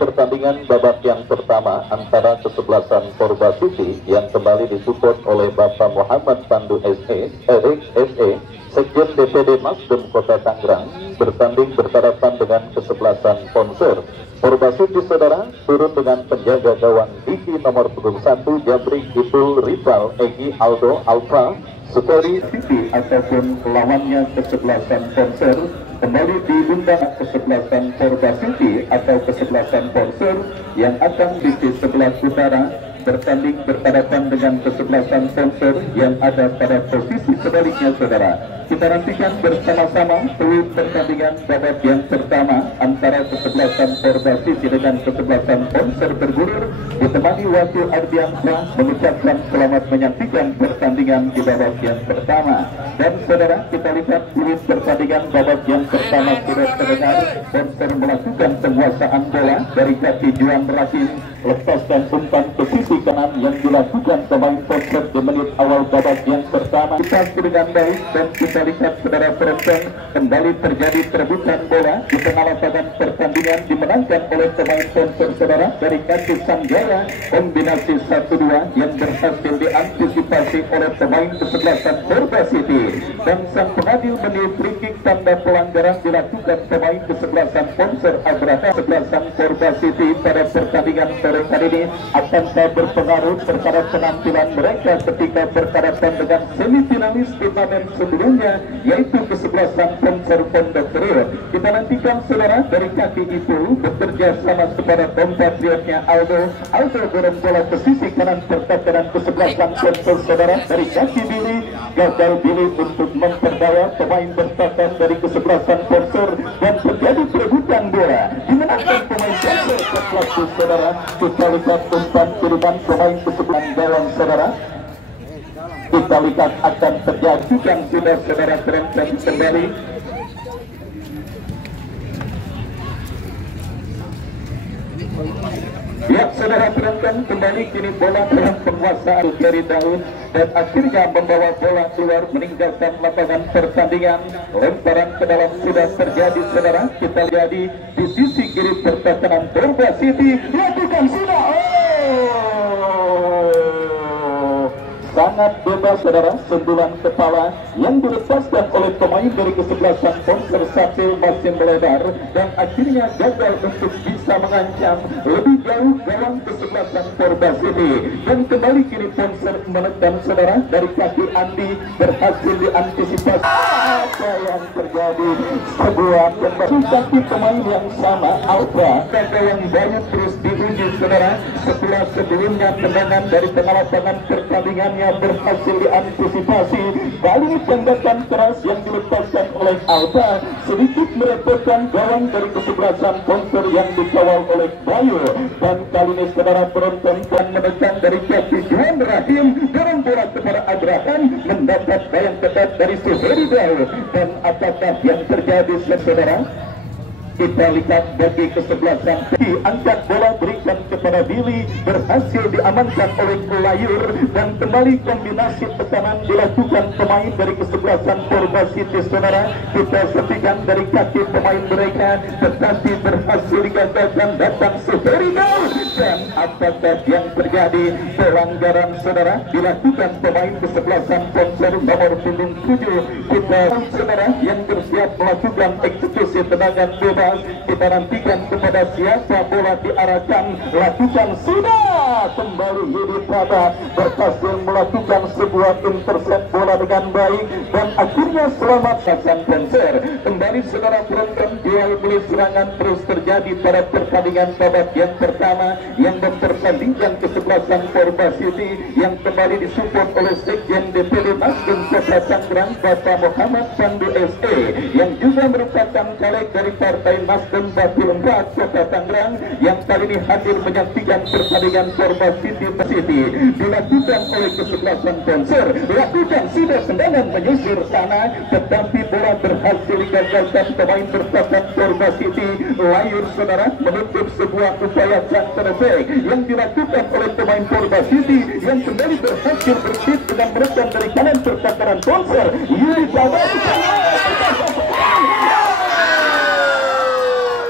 pertandingan babak yang pertama antara kesebelasan Porba City yang kembali disupport oleh Bapak Muhammad Pandu SE, Sekjen DPD Nasdem Kota Tangerang, bertanding berhadapan dengan kesebelasan Ponser. Porba City saudara turun dengan penjaga gawang Diki nomor 1 Jabri Ipul Rival Egi Aldo Alfa. Skori City ataupun lawannya kesebelasan Ponser kembali diundang kesebelasan Porba City atau kesebelasan Ponser yang akan di sebelah utara bertanding berhadapan dengan kesebelasan Ponser yang ada pada posisi sebaliknya saudara. Kita nantikan bersama-sama peluang pertandingan babak yang pertama antara kesebelasan Porba City dengan kesebelasan Ponser bergulir, ditemani Wakil Ardiansyah mengucapkan selamat menyaksikan pertandingan di babak yang pertama. Dan saudara, kita lihat peluang pertandingan babak yang pertama sudah terdengar. Ponser melakukan penguasaan bola dari kaki Juan Rahim, lepaskan umpan ke sisi kanan yang dilakukan pemain Ponser di menit awal babak yang pertama. Kita dengan baik dan kita lihat saudara penonton kembali terjadi perebutan bola di tengah lapangan. Pertandingan dimenangkan oleh pemain Ponser saudara dari kaki Sanggaya, kombinasi 1-2 yang berhasil diantisipasi oleh pemain kesebelasan Porba City, dan sang pengadil menilai free kick tanda pelanggaran dilakukan pemain kesebelasan Ponser Abraha. Kesebelasan Porba City pada pertandingan sore kali ini akankah berpengaruh terhadap penampilan mereka ketika berhadapan dengan semifinalis turnamen sebelumnya, yaitu kesebelasan Ponser Pondok Rio. Kita nantikan saudara dari kaki itu bekerja sama kepada kompatriotnya Aldo dorong bola ke sisi kanan pertahanan kesebelasan Ponser saudara dari kaki Billy, gagal Billy untuk memperdaya pemain bertahan dari kesebelasan Ponser dan terjadi perebutan bola dimenangkan pemain Ponser setelah saudara. Kita lihat umpan kiriman pemain kesebelasan gawang saudara. Kita lihat akan terjadi yang sudah saudara terangkan kembali. Ya saudara terangkan kembali kini bola dalam penguasaan dari Daud dan akhirnya membawa bola keluar meninggalkan lapangan pertandingan. Lemparan ke dalam sudah terjadi saudara. Kita lihat di sisi kiri pertahanan Porba City lakukan sudah. Sangat bebas saudara, sentuhan kepala yang dilepaskan oleh pemain dari kesebelasan Ponser sambil masih melebar dan akhirnya gagal untuk bisa mengancam lebih jauh gawang kesebelasan Porba City. Dan kembali kini Ponser menekan saudara dari kaki Andi berhasil diantisipasi. Apa yang terjadi? Sebuah kaki pemain yang sama Alfa dan gawang baru terus diuji saudara setelah sebelumnya tendangan dari tengah lapangan pertandingannya berhasil diantisipasi. Kali tembakan keras yang dilepaskan oleh Alfa sedikit merepotkan gawang dari kesebelasan Ponser yang dikawal oleh Bayu. Dan kali ini saudara penonton dan menekan dari kaki Juan Rahim, dorong bola kepada Abraham, mendapat bayang ketat dari Suheri Daud. Dan apakah yang terjadi saudara? Kita lihat bagi kesebelasan angkat bola berikan kepada Billy, berhasil diamankan oleh Layur dan kembali kombinasi tekanan dilakukan pemain dari kesebelasan Porba City saudara. Kita saksikan dari kaki pemain mereka tetapi berhasil digagalkan datang Suheri Daud. Dan apakah yang terjadi? Pelanggaran saudara dilakukan pemain kesebelasan Ponser nomor 7 kita saudara yang bersiap melakukan eksekusi tendangan bebas. Kita nantikan kepada siapa bola diarahkan, lakukan sudah kembali hidup pada berhasil melakukan sebuah intercept bola dengan baik dan akhirnya selamat sang Ponser. Kembali saudara penonton, duel beli serangan terus terjadi pada pertandingan babak yang pertama yang mempertandingkan kesebelasan Porba City yang kembali disupport oleh Sekjen DPD Nasdem Kota Tangerang Bapak Muhammad Pandu SE yang juga merupakan caleg dari Partai Nasdem Batu 4 Kota Tangerang yang kali ini hadir menyaksikan pertandingan Porba City dilakukan oleh kesebelasan Ponser. Lakukan sudah tendangan menyusur sana tetapi bola berhasil digagalkan pemain bertahan Porba City. Layur saudara menutup sebuah upaya counter attack yang dilakukan oleh pemain Porba City yang kembali berhasil bersih dengan menekan dari kanan pertahanan Ponser.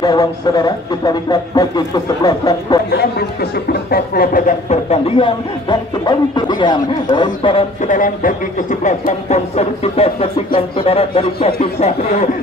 Gawang saudara, kita lihat bagi kesebelasan pengambil keseperempat lapangan pertandingan dan kembali pertandingan lemparan ke dalam bagi kesebelasan sponsor. Kita saksikan saudara dari kaki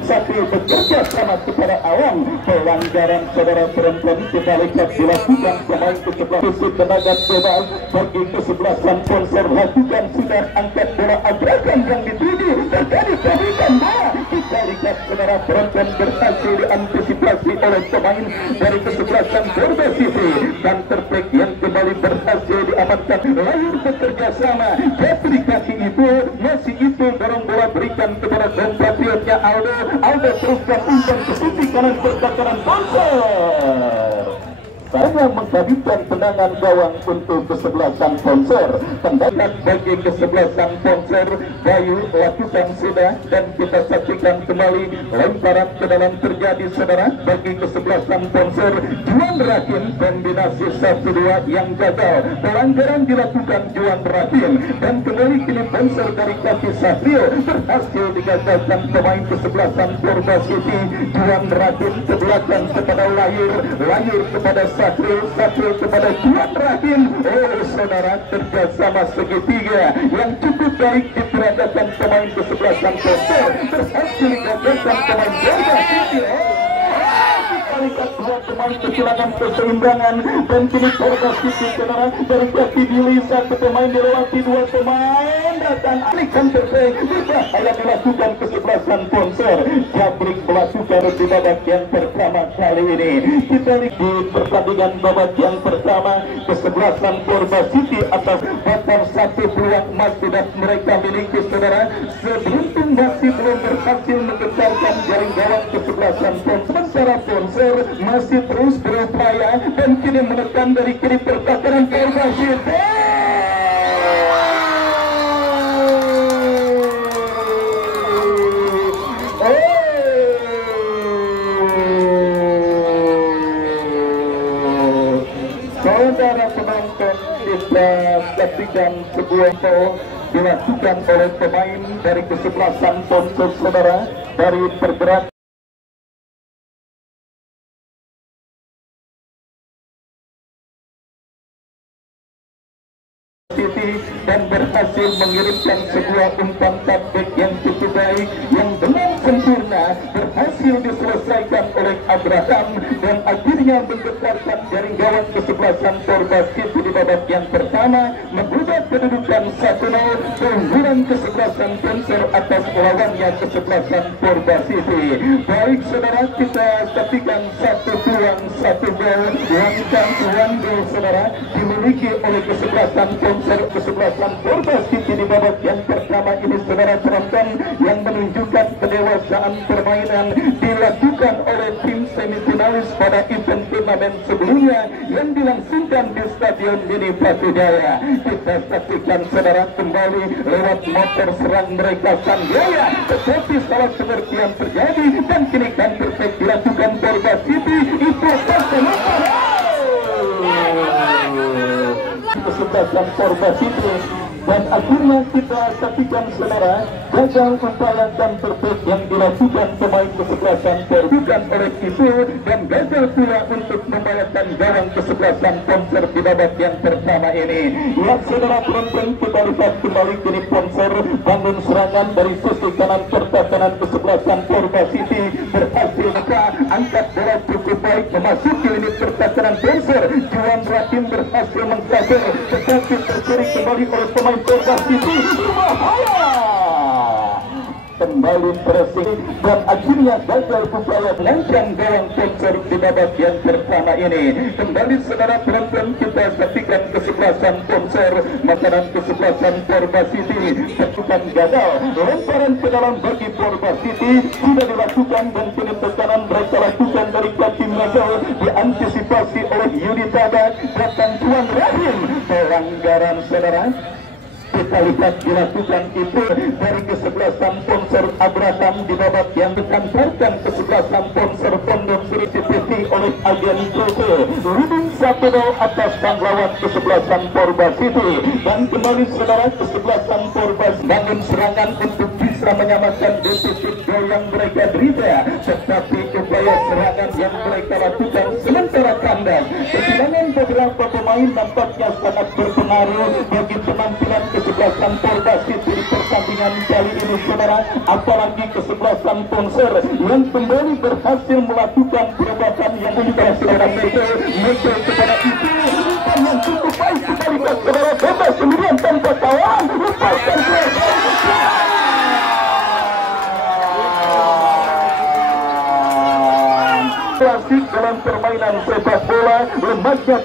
Sahril bekerja sama kepada awam. Pelanggaran saudara perempuan kita lihat dilakukan pemain ke-11 tenaga bebas bagi kesebelasan sponsor. Lakukan sudah angkat bola abrakan yang dituju terjadi kehidupan bola. Kita lihat saudara perempuan berhasil diantisipasi oleh pemain dari kesebelasan Borba City dan terpek yang kembali berhasil diamankan. Lahir bekerja sama dari kaki itu masih itu dorong bola berikan kepada compatriotnya Aldo teruskan umpan ke sisi kanan pertahanan sponsor. Saya menghadirkan tendangan gawang untuk kesebelasan sponsor. Tendangan bagi kesebelasan sponsor Bayu lakukan sudah dan kita saksikan kembali lemparan ke dalam terjadi saudara bagi kesebelasan sponsor. Juan Rahim kombinasi 1-2 yang gagal. Pelanggaran dilakukan Juan Rahim dan kembali kini sponsor dari kaki Sahril berhasil digagalkan pemain kesebelasan Borba City. Juan Rahim ke belakang kepada Lahir kepada Sahril kepada Juan Rahim. Oh saudara, kerjasama segitiga yang cukup baik diperagakan pemain kesebelasan sponsor berhasil digagalkan pemain Borba City. Lihat dua pemain kehilangan keseimbangan dan kini Borba City saudara dari kaki Billy satu pemain dilewati dua pemain datang alihkan terbaik berbahaya dilakukan kesebelasan sponsor. Jabrik melakukan di babak yang pertama kali ini. Kita lihat di pertandingan babak yang pertama kesebelasan Borba City atas bakal satu peluang emas sudah mereka miliki saudara. Seberuntung masih belum berhasil mengejarkan jaring gawang kesebelasan sponsor. Sementara sponsor masih terus berupaya dan kini menekan dari kiri pertahanan Borba City. Saudara penonton, kita saksikan sebuah gol dilakukan oleh pemain dari kesebelasan sponsor saudara dari pergerakan dan berhasil mengirimkan sebuah umpan taktik yang cukup baik yang dengan sempurna berhasil diselesaikan oleh Abraham dan akhirnya menggetarkan jaring gawang kesebelasan Borba City di babak yang pertama mengubah kedudukan 1-0 keunggulan kesebelasan sponsor atas lawannya kesebelasan Borba City. Baik saudara, kita saksikan satu peluang satu gol one goal saudara dimiliki oleh kesebelasan sponsor kesebelasan Borba City di babak yang pertama ini saudara penonton yang menunjukkan kedewasaan permainan dilakukan oleh tim semifinalis pada event turnamen sebelumnya yang dilangsungkan di Stadion Mini Batu Jaya. Kita saksikan saudara kembali lewat motor serang mereka Sang Jaya, tetapi salah seperti yang terjadi dan kini kan perfect dilakukan Borba City itu kesebelasan Borba City dan akhirnya kita saksikan saudara gagal upaya dan perfect yang dilakukan pemain kesebelasan bukan oleh itu dan gagal pula untuk membalaskan gawang kesebelasan sponsor di babak yang pertama ini. Lihat saudara penonton, kita lihat kembali kini sponsor bangun serangan dari sisi kanan pertahanan kesebelasan Borba City berhasil angkat bola cukup baik memasuki lini pertahanan sponsor. Juan Rahim berhasil mengcover tetapi tercuri kembali oleh pemain Borba City. Bahaya kembali pressing dan akhirnya gagal upaya mengancam gawang sponsor di babak yang pertama ini. Kembali saudara penonton, kita saksikan kesebelasan sponsor makanan kesebelasan Borba City lakukan gagal lemparan ke dalam bagi Borba City sudah dilakukan dan kini tekanan mereka lakukan dari kaki mereka diantisipasi oleh Yudita datang Juan Rahim. Pelanggaran saudara kita lihat dilakukan itu dari kesebelasan sponsor Abraham di babak yang dikantarkan kesebelasan sponsor Pondok Sri City oleh agen Jose leading 1-0 atas sang lawan kesebelasan Borba City dan kembali saudara kesebelasan Porbasi bangun serangan untuk bisa menyamakan defisit gol yang mereka derita, tetapi upaya serangan yang mereka lakukan sementara kandang. Kehilangan beberapa pemain nampaknya sangat berpengaruh bagi penampilan kesebelasan Porbasi di pertandingan kali ini, saudara. Apalagi kesebelasan Ponser yang kembali berhasil melakukan perubahan yang dilakukan Michael kepada itu yang cukup baik sekali, saudara, bebas sendirian tanpa kawan, lepaskan klasik dalam permainan sepak bola, lemahnya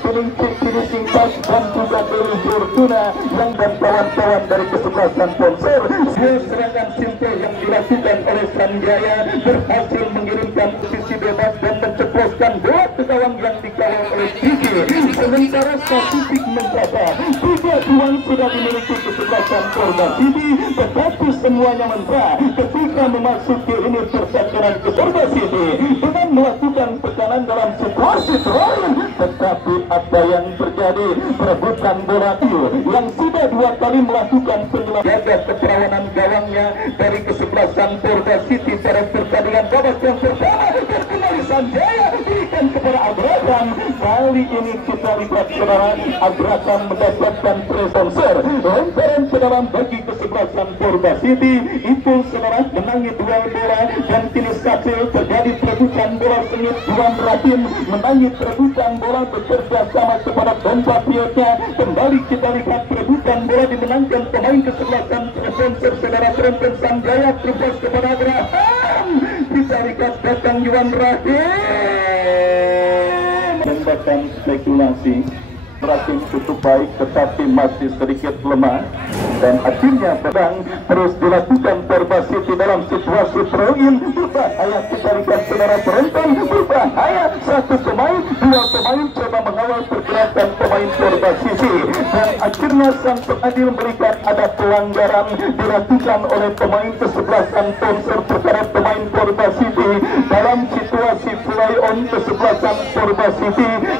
finishing touch dan juga dari Fortuna yang dan kawan-kawan dari kesebelasan Ponser. Serangan simpel yang dilakukan oleh Sanjaya berhasil mengirimkan posisi bebas dan menceploskan bola ke gawang yang dikawal oleh Gigi. Sementara Pasifik mencatat 3 tuan sudah dimiliki kesebelasan Porbasi, tetapi semuanya mentah ketika memasuki ini pertandingan ke Porbasi dengan melakukan tekanan dalam situasi terakhir, tetapi apa yang terjadi? Perebutan bola yang sudah 2 kali melakukan jaga keperawanan gawangnya dari kesebelasan Porbasi pada pertandingan babak yang pertama, dan kembali Sanjaya berikan kepada Abraham. Kali ini kita lihat, saudara, Abraham mendapatkan sponsor lemparan ke dalam bagi kesebelasan Porbasi itu, saudara, menangi duel bola dan finish hasil terjadi perebutan bola sengit. Tuan Rahim menangi perebutan bola bekerja sama kepada compatriotnya. Kembali kita lihat perebutan bola dimenangkan pemain kesebelasan sponsor, saudara, Trenten Sanjaya terus kepada Abraham. Kita lihat datang Tuan Rahim dan bahkan spekulasi. Rahim cukup baik tetapi masih sedikit lemah, dan akhirnya pedang terus dilakukan Porbasi dalam situasi throw-in. Berbahaya, kita lihat, saudara, penonton, berbahaya. 1 pemain, 2 pemain coba mengawal pergerakan pemain Porbasi, dan akhirnya sang pengadil memberikan ada pelanggaran dilakukan oleh pemain kesebelasan Ponser terhadap pemain Porbasi dalam situasi play on kesebelasan Porbasi.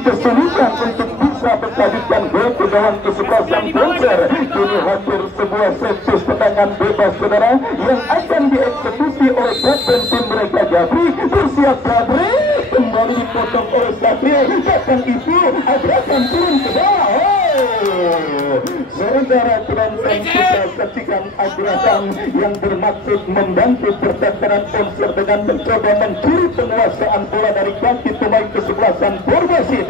Kesulitan untuk bisa bertajukan gol ke gawang kesebelasan Ponser. Kini hasil sebuah set tendangan bebas, saudara, yang akan dieksekusi oleh kapten tim mereka, Jabri. Bersiap Jabri, kembali dipotong oleh Sabri, bahkan itu Abraham turun ke bawah. Saudara penonton, kita saksikan Abraham yang bermaksud membantu pertahanan Ponser dengan mencoba mencuri penguasaan bola dari kaki pemain kesebelasan Porbasi,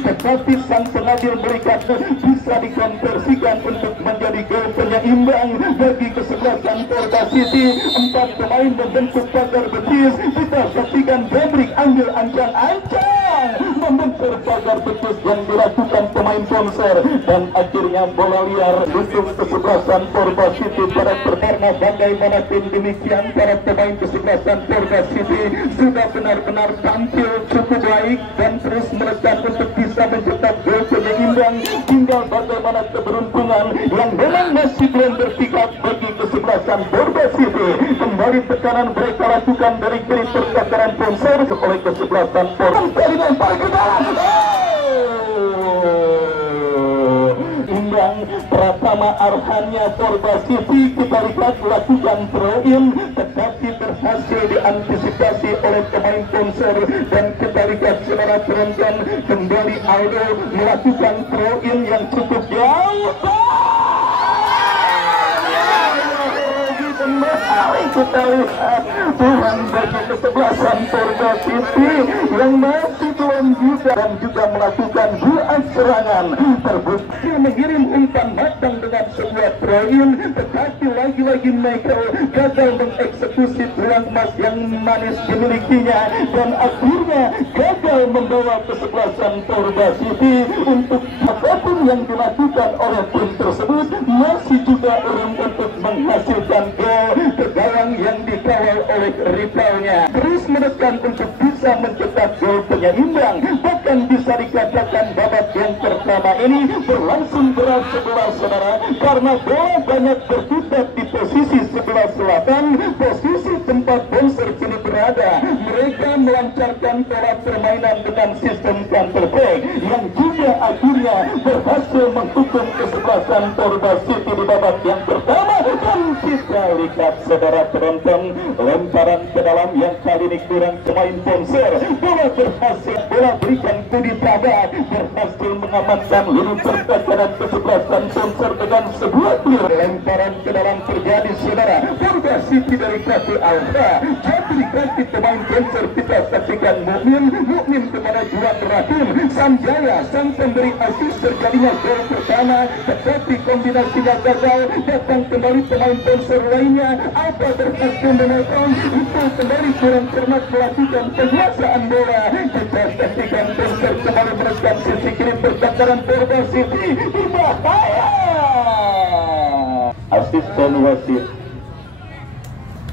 tetapi sang pengadil berikan bisa dikonversikan untuk menjadi gol penyeimbang bagi kesebelasan Porbasi. 4 pemain membentuk pagar betis. Kita saksikan Jabrik ambil ancang-ancang membentur pagar betis yang dilakukan pemain Ponser, dan akhirnya bola liar untuk kesebelasan Porbasi pada pertama. Bagaimanapun demikian, para pemain kesebelasan Porbasi sudah benar-benar tampil cukup baik dan terus melekat untuk bisa mencetak gol penyeimbang. Tinggal bagaimana keberuntungan yang memang masih belum berpihak bagi kesebelasan Porbasi. Kembali tekanan mereka lakukan dari kiri pertahanan Ponser oleh kesebelasan Porbasi. Lempar ke dalam. Imbang Pratama Arhannya Porbasi kita lihat lakukan throw-in, tetapi berhasil diantisipasi oleh pemain Ponser, dan kita lihat, saudara penonton, kembali Aldo melakukan throw-in yang cukup jauh. Kita lihat Tuhan bagi kesebelasan Porbasi yang masih belum juga dan juga melakukan 2 serangan terbukti mengirim umpan matang dengan sebuah throw-in, tetapi lagi-lagi Michael gagal mengeksekusi peluang emas yang manis dimilikinya, dan akhirnya gagal membawa kesebelasan Porbasi untuk apapun yang dilakukan oleh tim tersebut masih juga urung untuk menghasilkan gol ke gawang yang dikawal oleh rivalnya. Terus menekan untuk bisa mencetak gol penyeimbang. Bahkan bisa dikatakan babak yang pertama ini berlangsung berat sebelah, saudara, karena bola banyak berkutat di posisi sebelah selatan, posisi tempat Ponser kini berada. Mereka melancarkan pola permainan dengan sistem counter break yang juga akhirnya berhasil menghukum kesebelasan Porba City di babak yang pertama. Dan kita lihat saudara penonton, lemparan ke dalam yang kali ini kurang pemain Ponser, bola berhasil, bola berikan Budi Tabat berhasil mengamankan lini pertahanan kesebelasan Ponser dengan sebuah clear. Lemparan ke dalam terjadi saudara, Porba City dari Kati Alfa. Jadi Kati pemain Ponser kita saksikan Mukmin kepada Juan Rahim Sanjaya, sang pemberi asis terjadinya gol pertama, tetapi kombinasinya gagal. Datang kembali pemain Ponser lainnya, apa berhasil menonton itu kembali kurang cermat melakukan penguasaan bola. Kita saksikan Ponser kembali menekan sisi kiri pertahanan Porba City, berbahaya. Asisten wasit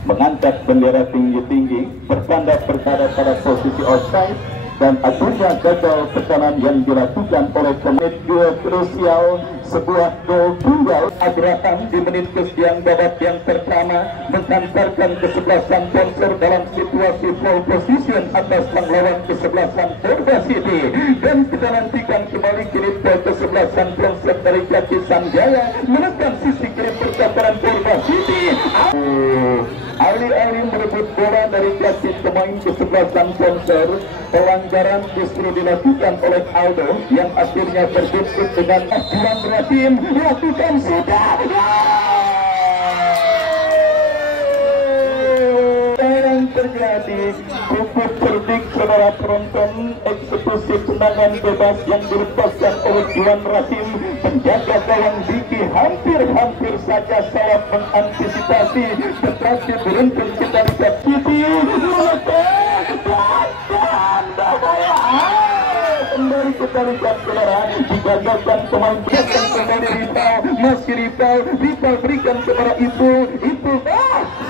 mengangkat bendera tinggi-tinggi bertanda perkara pada posisi offside, dan akhirnya gagal tekanan yang dilakukan oleh pemain dua krusial. Sebuah gol tunggal Abraham di menit kesekian babak yang pertama menghantarkan kesebelasan Ponser dalam situasi pole position atas sang lawan kesebelasan Porba City. Dan kita nantikan kembali kiri kesebelasan Ponser dari kaki Sanjaya menekan sisi kiri pertahanan Porba City. Alih-alih merebut bola dari kaki pemain kesebelasan Ponser, pelanggaran justru dilakukan oleh Aldo yang akhirnya terbukti dengan Juan Rahim lakukan sudah. Yang terjadi cukup cerdik saudara penonton, eksekusi tendangan bebas yang dilepaskan oleh Juan Rahim. Penjaga gawang Diki hampir saja salah mengantisipasi, tetapi beruntung kita lihat City menekan dan bahaya. Kembali kita lihat saudara, digagalkan pemain belakang kembali rival, masih rival berikan kepada itu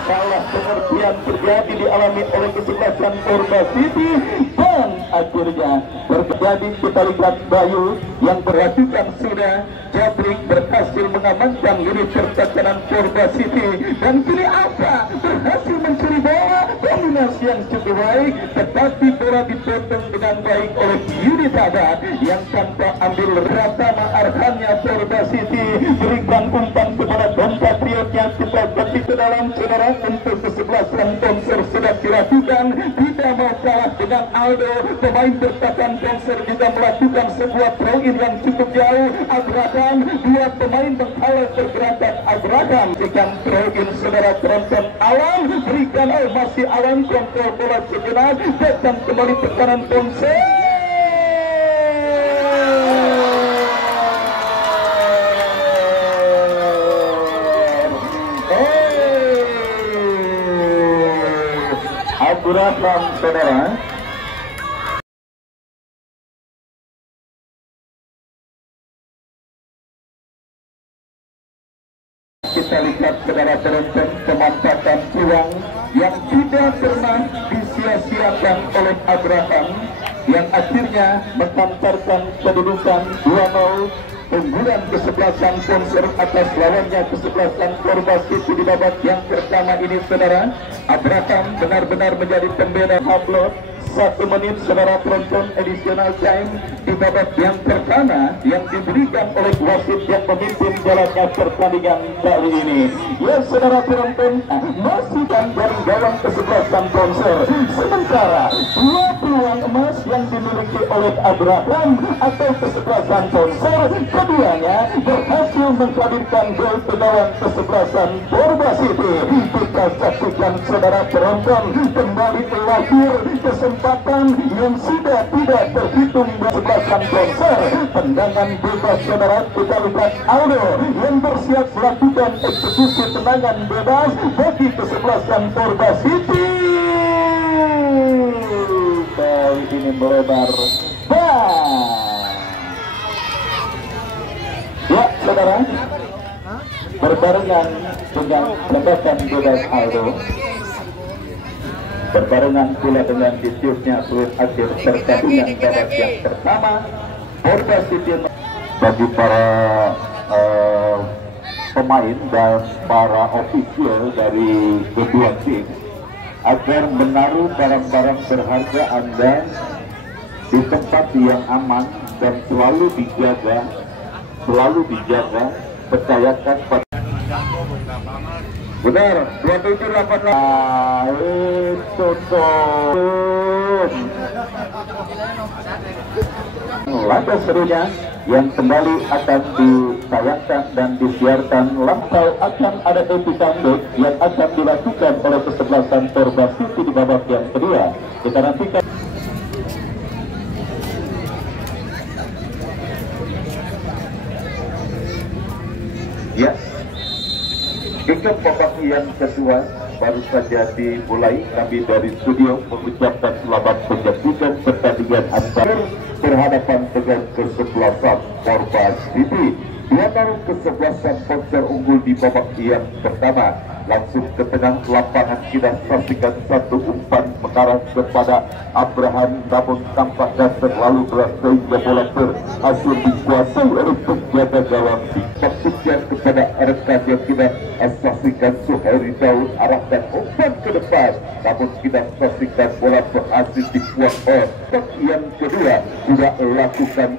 salah pengertian terjadi dialami oleh kesebelasan Porba City. Dan akhirnya terjadi kita lihat Bayu yang berlakukan sudah Jabrik berhasil mengamankan lini pertahanan Porba City, dan kini apa berhasil mencuri bola, kombinasi yang cukup baik, tetapi bola dipotong dengan baik oleh Yudi Tabat yang tanpa ambil Ratama Arhannya Porba City berikan umpan kepada kompatriotnya. Kita ketik ke dalam saudara untuk kesebelasan Ponser sudah dilakukan, tidak mau kalah dengan Aldo. Pemain bertahan Ponser juga melakukan sebuah throw-in yang cukup jauh. Abraham, dua pemain menghalau pergerakan Abraham. Berikan throw-in saudara penonton, Alam berikan masih Alam kontrol bola sejenak, datang kembali tekanan Ponser. Abraham saudara kita lihat saudara penonton, pemanfaatan peluang yang tidak pernah disia-siakan oleh Abraham yang akhirnya mengantarkan kedudukan 2-0 unggulan kesebelasan Ponser atas lawannya kesebelasan Porba City di babak yang pertama ini saudara. Abraham benar-benar menjadi pembeda Hablot. 1 menit saudara penonton additional time di babak yang pertama yang diberikan oleh wasit yang memimpin jalannya pertandingan kali ini. Ya saudara penonton, masih dari gawang kesebelasan Ponser. Sementara 2 peluang emas yang dimiliki oleh Abraham atau kesebelasan Ponser, keduanya berhasil menghadirkan gol ke gawang kesebelasan Porba City. Kita saksikan saudara penonton, kembali lahir kesempatan yang sudah tidak terhitung kesebelasan Ponser. Tendangan bebas saudara, kita lihat Aldo yang bersiap melakukan eksekusi tendangan bebas bagi kesebelasan Porba City. Kali ini melebar. Ya saudara, berbarengan dengan tembakan bebas Aldo, berbarengan pula dengan ditiupnya peluit akhir pertandingan babak yang pertama, Porba City bagi para pemain dan para ofisial dari kedua tim agar menaruh barang-barang berharga Anda di tempat yang aman dan selalu dijaga, percayakan pada benar 2788 itu laga serunya yang kembali akan ditayangkan dan disiarkan langsung. Akan ada episode yang akan dilakukan oleh kesebelasan Porba City di babak yang kedua. Kita nantikan. Ya, hingga babak yang kedua baru saja dimulai. Kami dari studio mengucapkan selamat menyaksikan pertandingan antar berhadapan dengan kesebelasan Porba City. Dua tarung kesebelasan Poncer unggul di babak yang pertama. Langsung ke tengah lapangan kita saksikan satu umpan mengarah kepada Abraham, namun tampaknya terlalu berat sehingga bola berhasil dikuasai oleh penjaga gawang. Maksudnya kepada rekan yang kita saksikan Suhairi Daud arahkan umpan ke depan, namun kita saksikan bola berhasil dikuasai. Yang kedua sudah lakukan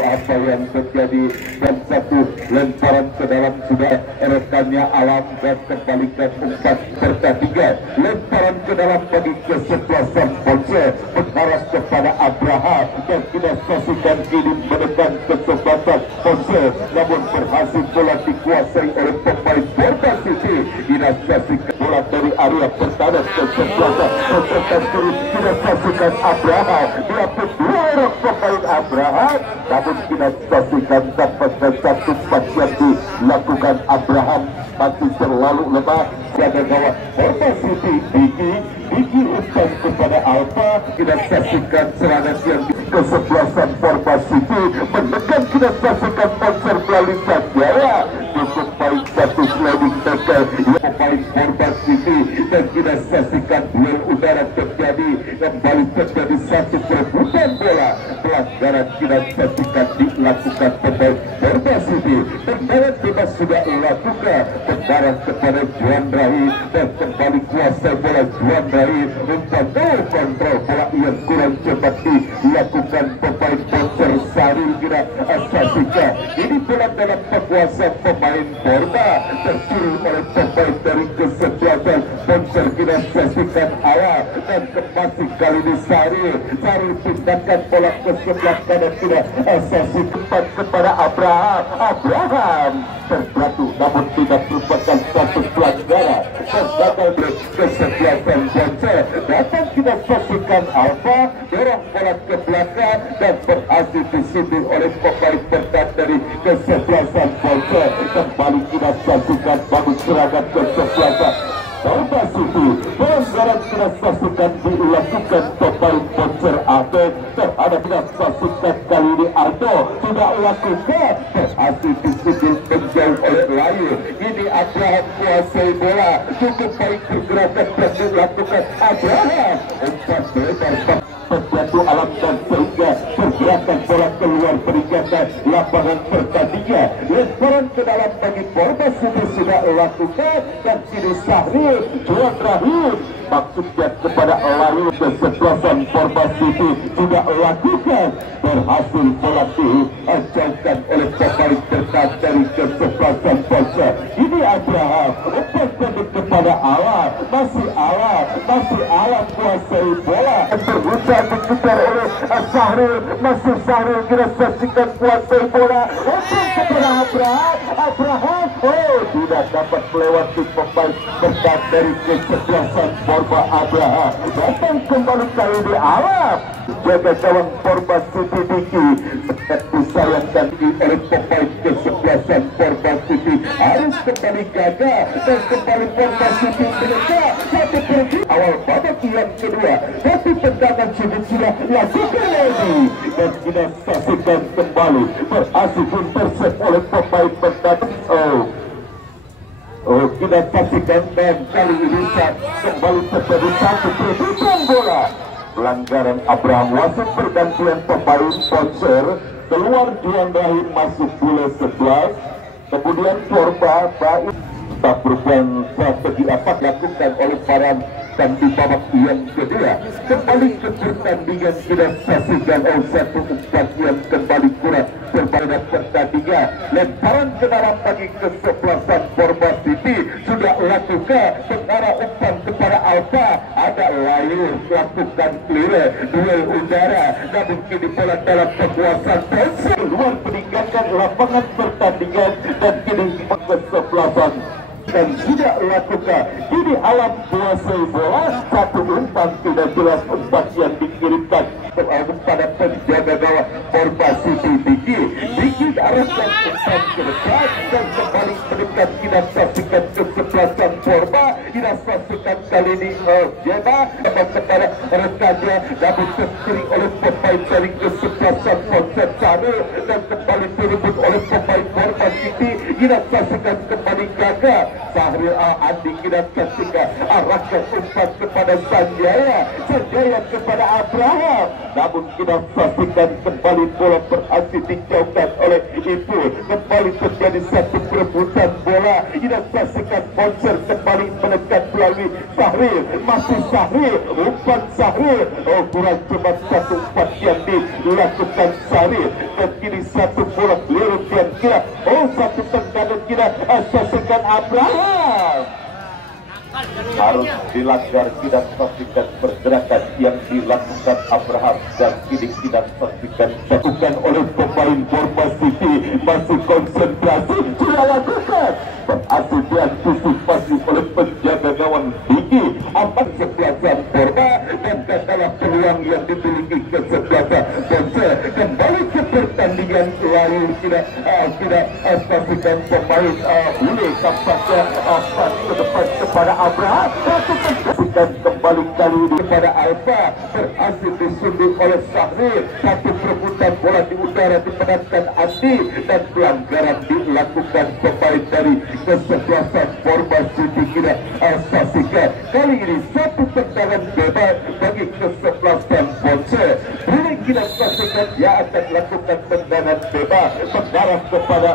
apa yang terjadi, dan satu lemparan ke dalam sudah rekannya Alam, dan kembalikan umpan serta tiga lemparan ke dalam bagi kesebelasan Poncer mengarah kepada Abraham, dan kita saksikan ini menekan kesebelasan Poncer, namun berhasil bola dikuasai oleh pemain Porba City. Kita saksikan bola dari area pertahanan kesebelasan Poncer, dan terus kita saksikan Abraham, dia dua orang pemain Abraham, namun kita saksikan dapatkan satu pas yang dilakukan Abraham masih terlalu lemah. Jaga gawang Porba City, Diki umpan kepada Alfa. Kita saksikan serangan yang kesebelasan Porba City menekan. Kita saksikan Poncer melalui Sanjaya cukup baik, satu sliding tackle pemain Porba City, dan kita saksikan duel udara terjadi, kembali terjadi satu perebutan bola. Pelanggaran kita saksikan dilakukan pemain Porba City. Tendangan bebas sudah lakukan, tendangan kepada Juan Rahi, dan kembali kuasai bola Juan Rahi. Umpan kontrol bola yang kurang cepat dilakukan pemain Poncer. Saril kita saksikan ini bola dalam penguasaan pemain Porba, tercuri oleh pemain dari kesebelasan Poncer. Kita saksikan awal, dan masih kali ini Saril pindahkan bola ke sebelah kanan. Tidak saksikan kepada Abraham terjatuh, namun tidak merupakan satu pelanggaran dan gagal kesebelasan Poncer. Datang kita saksikan Alfa dorong bola ke belakang dan berhasil disindir oleh pemain pertahanan dari kesebelasan Poncer. Kembali kita saksikan bagus serangan kesebelasan Porba City. Pelanggaran kita saksikan dilakukan pemain Poncer Aten terhadap kita saksikan kali ini Ardo tidak lakukan, berhasil disindir menjauh oleh Layu. Ini Abraham kuasai bola, cukup baik pergerakan yang dilakukan Abraham. Umpan lebar terjatuh Alam, dan sehingga pergerakan bola keluar peringatan lapangan pertandingan. Lemparan ke dalam bagi Porba City sudah lakukan, dan kini Sahril Juan Rahim maksudnya kepada Layu. Kesebelasan Porba City sudah lakukan, berhasil bola dihancurkan oleh pemain pertahanan dari kesebelasan Poncer. Ini Abraham umpan pendek kepada Alam, masih Alam kuasai bola, berusaha dikejar oleh Sahril, masih Sahril kita saksikan kuasai bola, umpan kepada Abraham tidak dapat melewati pemain pertahanan dari kesebelasan Porba. Abraham datang kembali kali di Alam, jaga gawang Porba City Diki, disayangkan oleh pemain kesebelasan Porba City, harus kembali gagal, dan kembali Porba City mereka satu pergi awal babak yang kedua. Tapi tendangan sudah lakukan lagi, dan kita saksikan kembali berhasil intercept oleh pemain pertahanan. Kita saksikan, dan kali ini kembali terjadi satu perebutan bola. Pelanggaran Abraham, wasit pergantian pemain Poncer, keluar Juan Rahim, masuk bola 11. Kemudian Porba baik tak berubah strategi apa dilakukan oleh para dilakukan di babak yang kedua. Kembali ke pertandingan kita saksikan satu umpan yang kembali kurang pada pertandingan. Lemparan ke dalam bagi kesebelasan Borba City sudah lakukan mengarah umpan kepada Alfa, ada layu lakukan clear duel udara, namun kini bola dalam kekuasaan Ponce luar meninggalkan lapangan pertandingan dan kini kesebelasan dan tidak lakukan kini alam kuasai bola. Satu umpan tidak jelas umpan yang dikirimkan kepada penjaga gawang Borba City. Diki arahkan umpan ke depan dan kembali mendekat. Kita saksikan kesebelasan Borba, kita saksikan kali ini Jeba kepada rekannya namun terkering oleh pemain dari kesebelasan Ponce dan kembali direbut oleh pemain Borba City. Kita saksikan kembali Gaga Sahril Andi, kita saksikan arahkan umpan kepada Sanjaya kepada Abraham, namun kita saksikan kembali bola berhasil dijauhkan oleh Ipul. Kembali terjadi satu perebutan bola. Kita saksikan Ponce kembali menekan melalui Sahril, masih Sahril, umpan Sahril, kurang cepat satu umpan yang dilakukan Sahril dan kini satu bola keliru yang kira satu tendangan kita saksikan Abraham harus dilanggar. Kita saksikan pergerakan yang dilakukan Abraham dan kini kita saksikan dilakukan oleh pemain Borba City. Masih konsentrasi sudah lakukan berhasil diantisipasi oleh penjaga gawang Diki. Aman kesebelasan Borba dan dalam peluang yang dimiliki kesebelasan Ponce. Kembali ke pertandingan lalu tidak saksikan pemain Bule tampaknya ke depan kepada Abraham dan kembali kali ini kepada Alfa berhasil disundul oleh Sahril. Satu perebutan bola di udara dimenangkan Andi dan pelanggaran dilakukan pemain dari kesebelasan Borba City. Kita saksikan kali ini satu tendangan bebas bagi kesebelasan Ponce. Boleh kita saksikan dia akan lakukan tendangan bebas mengarah kepada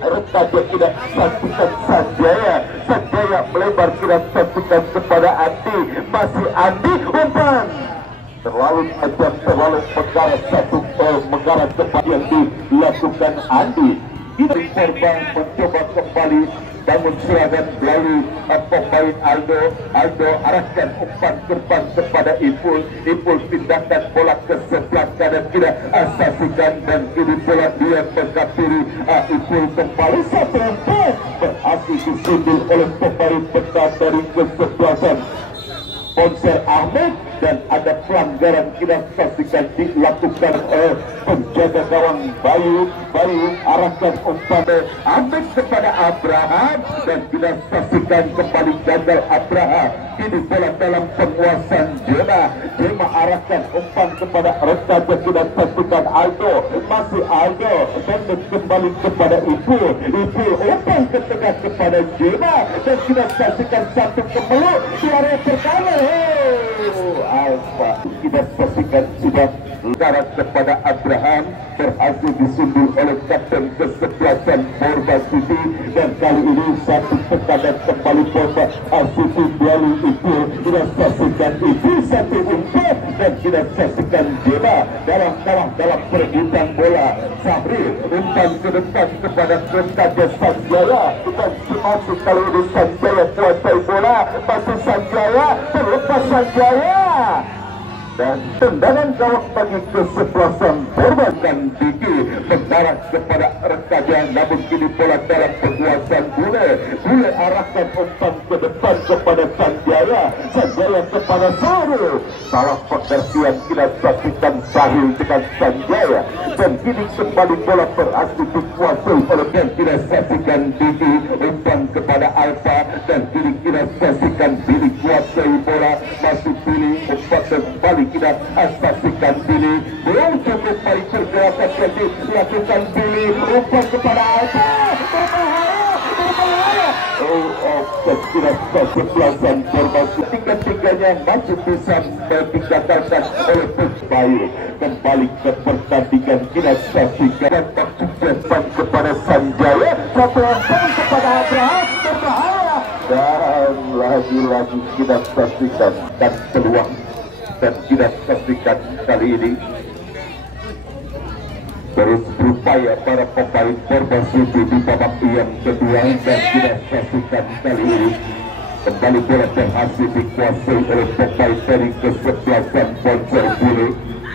rekannya. Tidak saksikan Sanjaya melebar, tidak saksikan kepada Andi, masih Andi umpan terlalu tajam, terlalu mengarah kepada yang dilakukan Andi. Kita korban mencoba kembali bangun serangan melalui pemain Aldo arahkan umpan terbang kepada Ipul pindahkan bola ke sebelah kanan. Tidak saksikan dan kini bola dia menghampiri Ipul kembali. Satu umpan berhasil disundul oleh pemain petang dari kesebelasan Ponce Ahmed dan ada pelanggaran kita saksikan dilakukan oleh penjaga gawang Bayu arahkan umpan Ahmed kepada Abraham dan kita saksikan kembali gagal Abraham. Ini bola dalam penguasaan Jema arahkan umpan kepada rekannya. Kita saksikan Aldo, masih Aldo dan kembali kepada Ipul umpan ke tengah kepada Jema dan kita saksikan satu kemeluk di area pertama. Alfa kita saksikan sudah mengarah kepada Abraham berhasil disundul oleh kapten kesebelasan Borba City dan kali ini satu tekanan kembali Borba City melalui itu. Kita saksikan itu satu umpan dan kita saksikan Jeba dalam perebutan bola. Sabri umpan ke depan kepada rekannya Sanjaya dan masih kali ini Sanjaya kuasai bola, masih Sanjaya terlepas Sanjaya dan tendangan gawang bagi kesebelasan Borba dan Diki mengarah kepada rekannya, namun kini bola dalam penguasaan Bule arahkan umpan ke depan kepada Sanjaya kepada Sahril. Salah pengertian kita saksikan Sahril dengan Sanjaya dan kini kembali bola berhasil dikuasai oleh dan kita saksikan Diki umpan kepada Alfa dan kini kita saksikan Billy kuasai bola, masih Billy umpan kembali kita saksikan Billy belum cukup baik pergerakan yang dilakukan Billy umpan kepada Alfa berbahaya. Tidak kesebelasan Borba tiga-tiganya masih bisa digagalkan oleh Bayu. Kembali ke pertandingan kita saksikan umpan kepada Sanjaya, satu umpan kepada Abraham berbahaya dan lagi kita saksikan dan peluang, dan kita saksikan kali ini terus berupaya para pemain Perba City di babak yang kedua, dan kita saksikan kali ini kembali bola berhasil dikuasai oleh pemain dari kesebelasan Poncer Bule.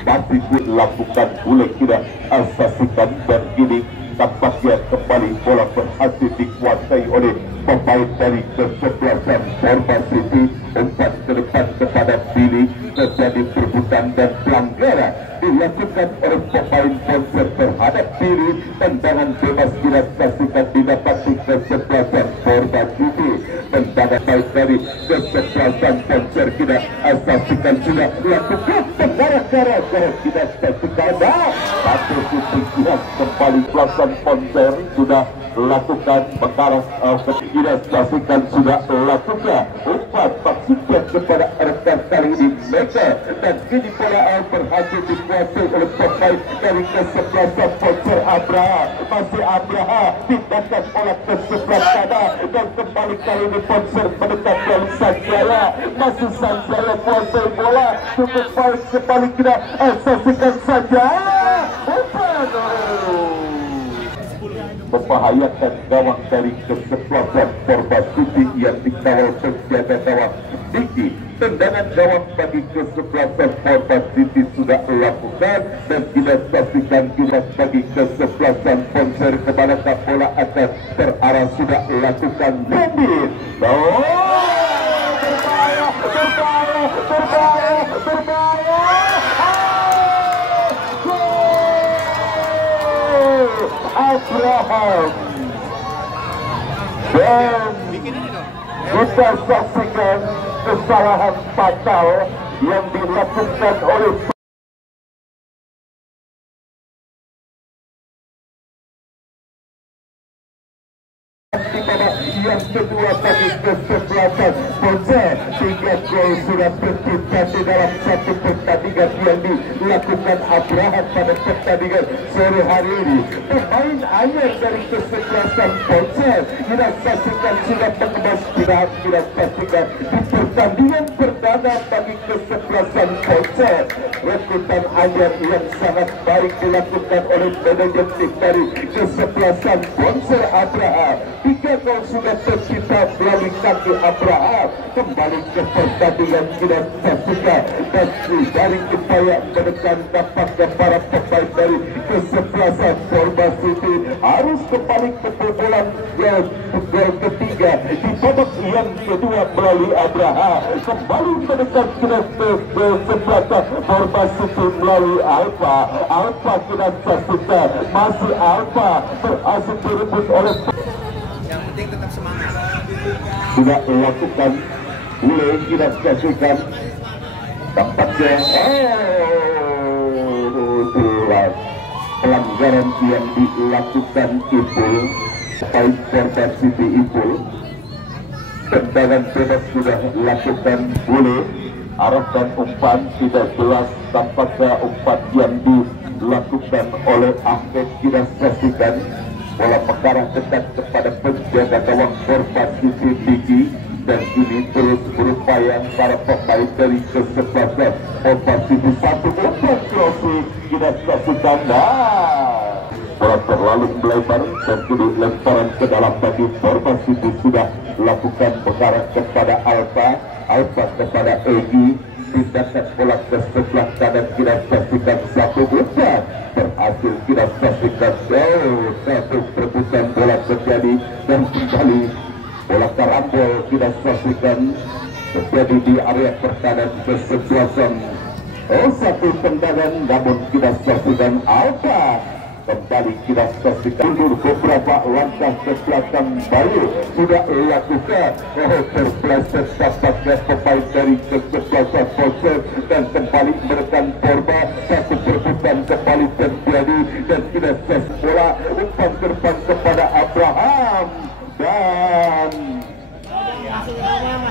Masih dilakukan Bule, kita saksikan, dan kini tampaknya kembali bola berhasil dikuasai oleh pemain dari kesebelasan Perba City. Umpan ke depan kepada Billy, terjadi perebutan dan pelanggaran dilakukan oleh pemain Poncer terhadap Billy. Tendangan bebas kita saksikan didapati kesebelasan Perba City. Tendangan baik dari kesebelasan Poncer kita saksikan sudah lakukan pengarah-arah kita saksikan, satu titik kembali pelaksan Poncer sudah lakukan mengarah kita saksikan sudah lakukan umpan maksudnya kepada rekan kali ini mereka, dan kini bola berhasil dikuasai oleh pemain dari kesebelasan Poncer. Abraham, masih Abraham tindakan bola ke sebelah kanan, dan kembali kali ini Poncer mendekat dari Sanjaya, masih Sanjaya kuasai bola cukup baik, kembali kita saksikan saja umpan membahayakan gawang dari kesebelasan Perba City yang dikawal penjaga gawang Diki. Tendangan gawang bagi kesebelasan Perba City sudah lakukan, dan kita saksikan juga bagi kesebelasan Poncer kemana bola akan terarah sudah lakukan Bobin. Berbahaya. Abraham, dan kita saksikan kesalahan fatal yang dilakukan oleh yang kedua bagi kesebelasan Poncer. 3 gol sudah tercipta di dalam satu pertandingan yang dilakukan Abraham pada pertandingan sore hari ini. Pemain anyar dari kesebelasan Poncer kita saksikan sudah mengemas tidak saksikan di pertandingan perdana bagi kesebelasan Poncer. Rekrutan anyar yang sangat baik dilakukan oleh manajer tim dari kesebelasan Poncer Abraham. 3 gol sudah tercipta melalui kaki Abraham. Kembali ke pertandingan kita saksikan, dan dari upaya menekan dapatnya para pemain dari kesebelasan Perba City harus kembali kebobolan gol ketiga di babak yang kedua melalui Abraham. Kembali menekan kesebelasan Perba City melalui Alfa. Alfa kita saksikan, masih Alfa berhasil direbut oleh tetap semangat. Sudah lakukan Bule, kita saksikan tampaknya pelanggaran yang dilakukan Ipul, pemain Perba City Ipul. Tendangan bebas sudah lakukan Bule, arahkan umpan tidak jelas, tampaknya umpan yang dilakukan oleh Ahmed. Kita saksikan bola mengarah dekat kepada penjaga gawang Perba City Diki, dan ini terus berupaya para pemain dari kesebelasan Perba City. Satu umpan crossing kita saksikan, bola terlalu melebar dan kini lemparan ke dalam bagi Perba City sudah lakukan mengarah kepada Alfa. Alfa kepada Egi, tindakan bola ke sebelah kanan kita saksikan satu umpan berhasil kita saksikan satu perebutan bola terjadi, dan kembali bola karambol kita saksikan terjadi di area pertahanan kesebelasan. Satu tendangan namun kita saksikan Alfa. Kembali kita saksikan mundur beberapa langkah ke belakang. Bayu sudah lakukan terpleset tampaknya pemain dari kesebelasan Poncer, dan kembali menekan Perba. Satu perebutan kembali terjadi, dan kita bola umpan terbang kepada Abraham, dan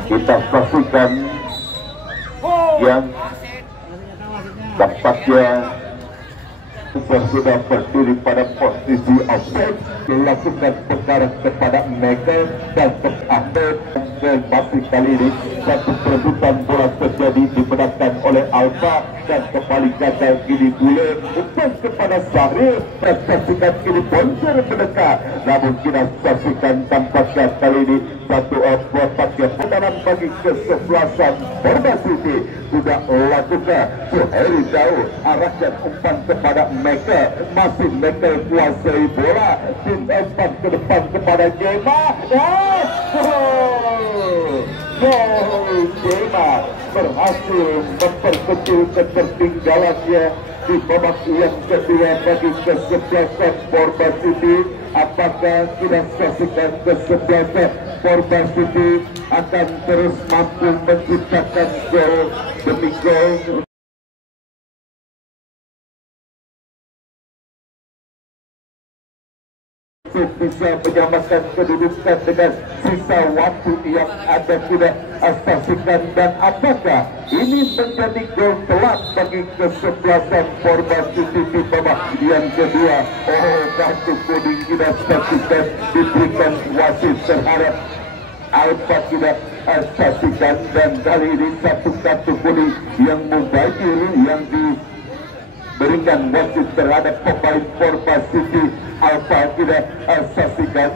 kita saksikan yang tampaknya sudah berdiri pada posisi offside, dilakukan perkara kepada Michael dan Ahmed. masih kali ini satu perebutan bola terjadi dimenangkan oleh Alfa dan kembali gagal kini Bule umpan kepada Sahrir dan saksikan kini Bonser mendekat, namun kita saksikan tampaknya kali ini satu kotak yang putaran bagi kesebelasan Porma City sudah lakukan Suhairi jauh arahkan umpan kepada Michael, masih Michael kuasai bola umpan ke depan kepada Jema gol Jema berhasil memperkecil ketertinggalannya di babak yang kedua bagi kesebelasan Porma City. Apakah kita saksikan kesebelasan Porma City akan terus mampu menciptakan gol demi gol untuk bisa menyamakan kedudukan dengan sisa waktu yang ada? Tidak saksikan, dan apakah ini menjadi gol telat bagi kesebelasan Porma City di babak yang kedua? Kartu kuning kita saksikan diberikan wasit terhadap Alfa, tidak saksikan, dan kali ini satu kartu kuning yang mubazir yang diberikan wasit terhadap pemain Porma City. Alfa tidak saksikan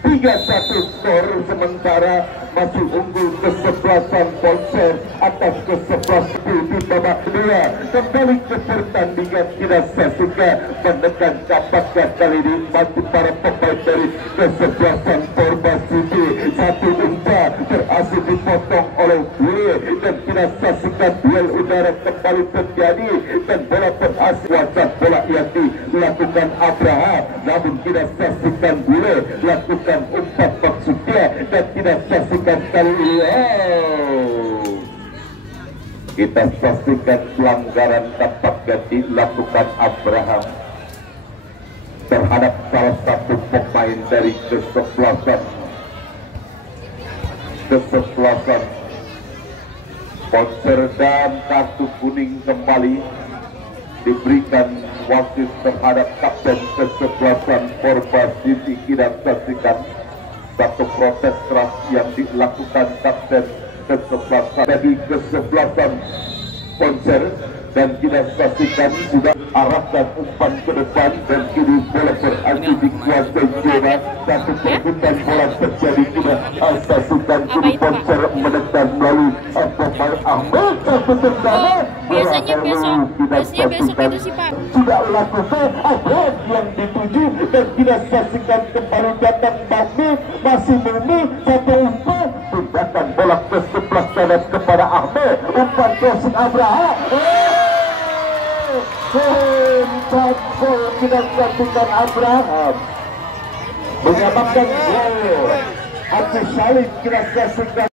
3-1 skor, sementara masih unggul kesebelasan Bonser atas kesebelasan di babak kedua. Kembali ke pertandingan kita saksikan menekan kapaknya kali ini masih para pemain dari kesebelasan Porma City. Satu umpan berhasil dipotong oleh Bule dan kita saksikan duel udara kembali terjadi dan bola berhasil wacat bola yang dilakukan Abraham, namun kita saksikan Bule lakukan umpan maksudnya dan tidak saksikan kali ini. Kita saksikan pelanggaran tampaknya dilakukan Abraham terhadap salah satu pemain dari kesebelasan Bonser, dan kartu kuning kembali diberikan wasit terhadap kapten kesebelasan Porma City. Kita saksikan satu protes keras yang dilakukan kapten kesebelasan bagi kesebelasan Bonser, dan kita saksikan sudah arahkan umpan ke depan dan kini bola berhasil dikuasai Jema. Satu perebutan bola terjadi, kita saksikan kini Bonser menekan melalui pemain Ahmed bersama. Biasanya besok itu sih Pak. Sudah lakukan Ahmed yang dituju dan kita saksikan kembali datang Bakmi, masih Mumi, satu umpan tindakan bola ke sebelah kanan kepada Ahmed, umpan crossing Abraham. Gol kita saksikan Abraham menyamakan gol. Abdi Salim kita saksikan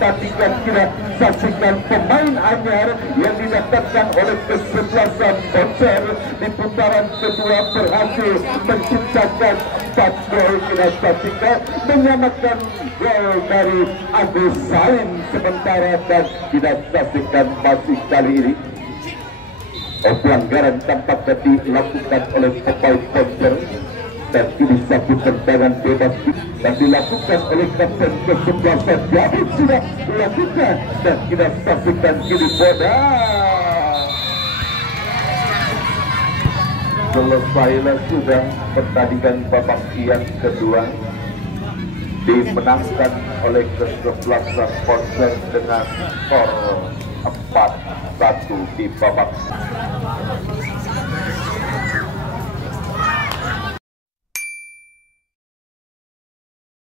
tandingan. Kita saksikan pemain anyar yang didapatkan oleh kesebelasan Bonser di putaran kedua berhasil menciptakan 4 gol. Kita saksikan menyamakan gol dari Agus Salim sementara, dan kita saksikan masih kali ini pelanggaran tampaknya dilakukan oleh pemain Bonser dan kini satu tendangan bebas dan dilakukan oleh kapten kesebelasan David sudah dilakukan, dan kita saksikan kini bola selesailah sudah pertandingan babak yang kedua dimenangkan oleh kesebelasan Bonser dengan skor 4-1 di babak